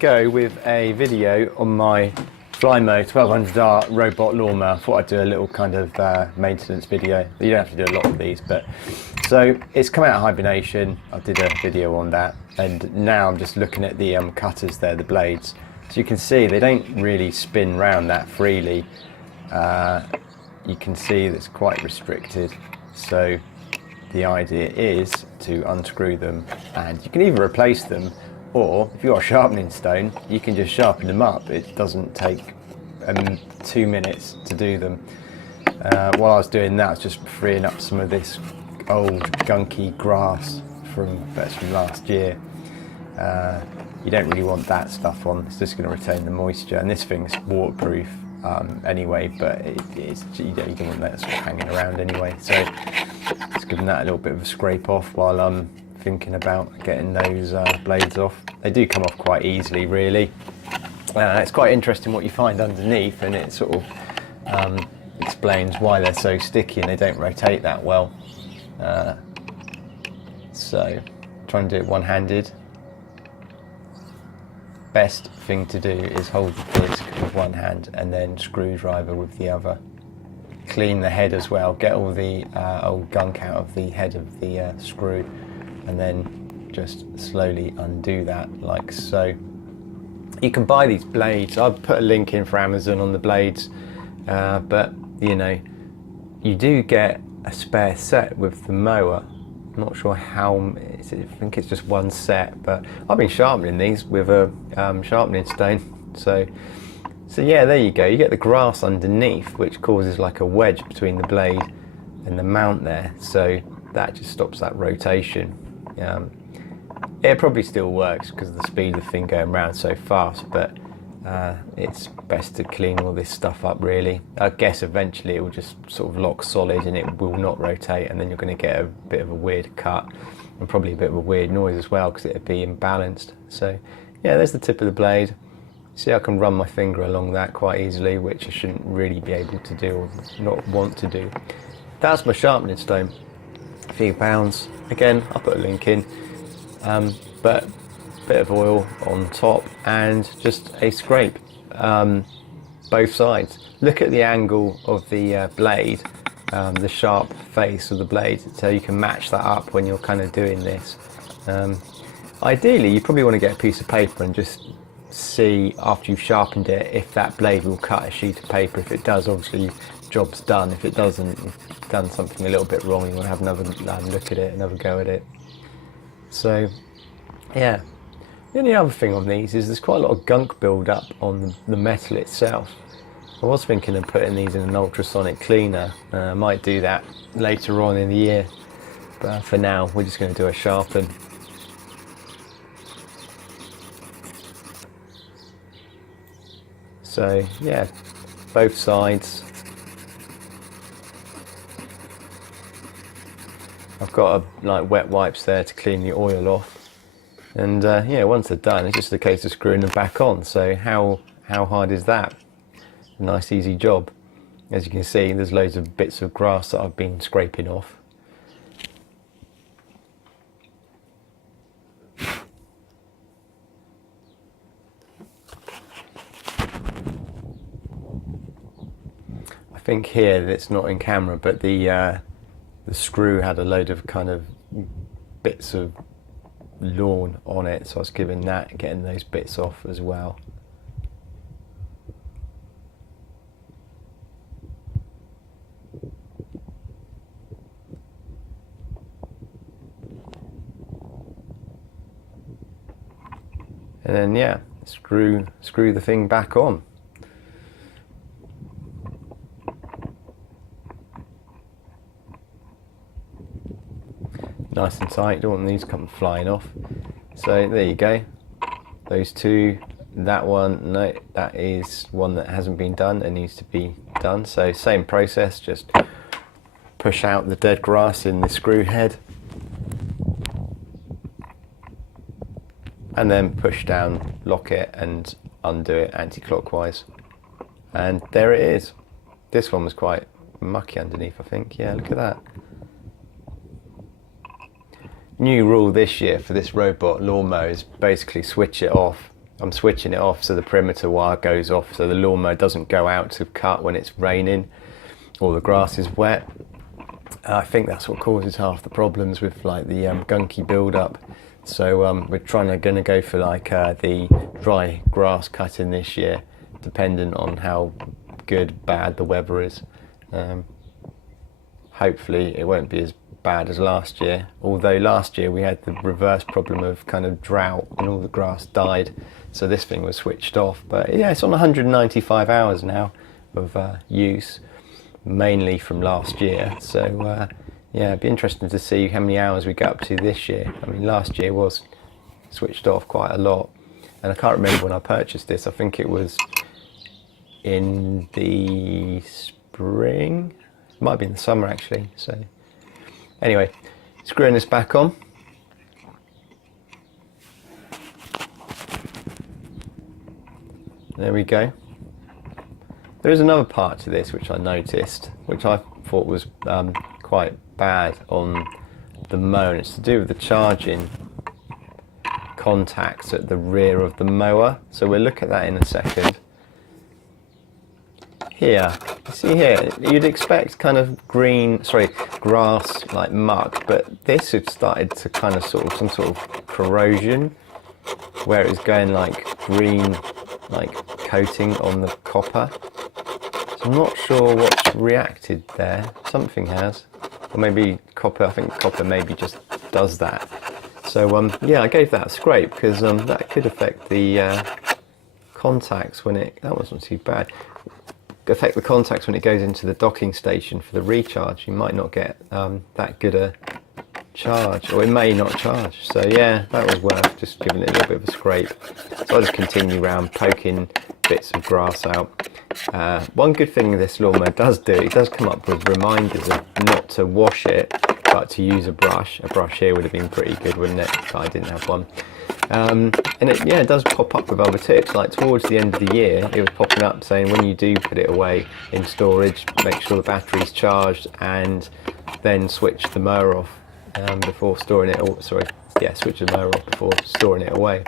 go with a video on my Flymo 1200R robot lawnmower. I thought I'd do a little kind of maintenance video. You don't have to do a lot of these, but so it's come out of hibernation. I did a video on that, and now I'm just looking at the cutters there, the blades. So you can see they don't really spin round that freely. You can see that's quite restricted. So the idea is to unscrew them, and you can either replace them, or if you've got a sharpening stone, you can just sharpen them up. It doesn't take 2 minutes to do them. While I was doing that, I was just freeing up some of this old gunky grass that's from last year. You don't really want that stuff on. It's just going to retain the moisture, and this thing's waterproof anyway, but you don't want that sort of hanging around anyway. So just giving that a little bit of a scrape off while I'm thinking about getting those blades off. They do come off quite easily, really. It's quite interesting what you find underneath, and it sort of explains why they're so sticky and they don't rotate that well. So try and do it one-handed. Best thing to do is hold the disc with one hand and then screwdriver with the other. Clean the head as well, get all the old gunk out of the head of the screw, and then just slowly undo that like so. You can buy these blades. I'll put a link in for Amazon on the blades, but you know, you do get a spare set with the mower. I'm not sure how, I think it's just one set, but I've been sharpening these with a sharpening stone. So yeah, there you go. You get the grass underneath, which causes like a wedge between the blade and the mount there. So that just stops that rotation. It probably still works because of the speed of the thing going around so fast, but it's best to clean all this stuff up, really. I guess eventually it will just sort of lock solid and it will not rotate, and then you're going to get a bit of a weird cut and probably a bit of a weird noise as well because it'll be imbalanced. So yeah, there's the tip of the blade. See, I can run my finger along that quite easily, which I shouldn't really be able to do or not want to do. That's my sharpening stone. A few pounds. Again, I'll put a link in. But bit of oil on top and just a scrape both sides. Look at the angle of the blade, the sharp face of the blade, so you can match that up when you're kind of doing this. Ideally, you probably want to get a piece of paper and just see after you've sharpened it if that blade will cut a sheet of paper. If it does, obviously job's done. If it doesn't, you've done something a little bit wrong. You want to have another look at it, another go at it. So yeah. The only other thing on these is there's quite a lot of gunk build up on the metal itself. I was thinking of putting these in an ultrasonic cleaner. I might do that later on in the year, but for now we're just going to do a sharpen. So yeah, both sides. I've got like wet wipes there to clean the oil off. And yeah, once they're done, it's just a case of screwing them back on. So how hard is that? A nice easy job. As you can see, there's loads of bits of grass that I've been scraping off. I think here, it's not in camera, but the screw had a load of kind of bits of lawn on it, so I was getting those bits off as well. And then yeah, screw the thing back on. Nice and tight, don't want these come flying off. So there you go, those two. That one, no, that is one that hasn't been done and needs to be done. So same process, just push out the dead grass in the screw head and then push down, lock it and undo it anti-clockwise, and there it is. This one was quite mucky underneath, I think. Yeah, look at that. New rule this year for this robot lawnmower is basically switch it off I'm switching it off so the perimeter wire goes off, so the lawnmower doesn't go out to cut when it's raining or the grass is wet. I think that's what causes half the problems with like the gunky build-up. So we're gonna go for like the dry grass cutting this year, dependent on how good, bad the weather is. Hopefully it won't be as bad as last year, although last year we had the reverse problem of kind of drought and all the grass died, so this thing was switched off. But yeah, it's on 195 hours now of use, mainly from last year. So yeah, it'd be interesting to see how many hours we get up to this year. I mean, last year was switched off quite a lot, and I can't remember when I purchased this. I think it was in the spring, it might be in the summer actually. So anyway, screwing this back on. There we go. There is another part to this which I noticed, which I thought was quite bad on the mower. It's to do with the charging contacts at the rear of the mower. So we'll look at that in a second. Here, you see here, you'd expect kind of grass like muck, but this had started to kind of some sort of corrosion, where it was going like green, like coating on the copper. So I'm not sure what's reacted there. Something has, or maybe copper. I think copper maybe just does that. So yeah, I gave that a scrape because that could affect the contacts when that wasn't too bad. Affect the contacts when it goes into the docking station for the recharge. You might not get that good a charge, or it may not charge. So yeah, that was worth just giving it a little bit of a scrape. So I just continue around poking bits of grass out. One good thing this lawnmower does do, it does come up with reminders of not to wash it, but to use a brush. A brush here would have been pretty good, wouldn't it? But I didn't have one. And it does pop up with other tips. Like towards the end of the year, it was popping up saying when you do put it away in storage, make sure the battery's charged, and then switch the mower off before storing it. Switch the mower off before storing it away.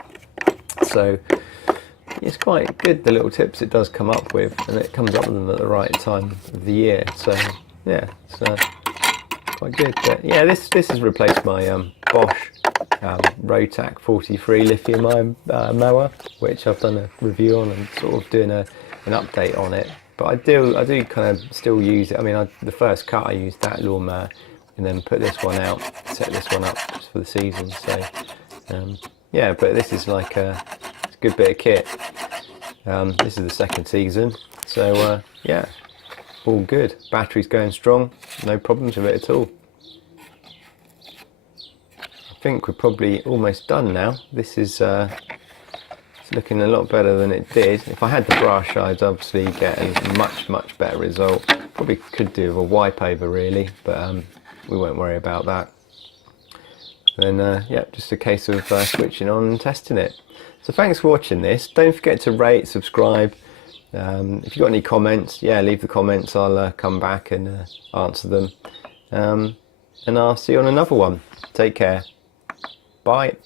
So it's quite good, the little tips it does come up with, and it comes up with them at the right time of the year. So yeah, it's quite good. But yeah, this has replaced my Bosch Rotac 43 lithium-ion mower, which I've done a review on and sort of doing an update on it. But I do kind of still use it. I mean, the first cut I used that lawnmower, and then put this one out, set this one up just for the season. So yeah, but this is like it's a good bit of kit. This is the second season, so yeah, all good. Battery's going strong, no problems with it at all. I think we're probably almost done now. This is it's looking a lot better than it did. If I had the brush, I'd obviously get a much better result. Probably could do with a wipe over really, but we won't worry about that. Then yeah, just a case of switching on and testing it. So thanks for watching this. Don't forget to rate, subscribe. If you've got any comments, yeah, leave the comments. I'll come back and answer them. And I'll see you on another one. Take care. Bye.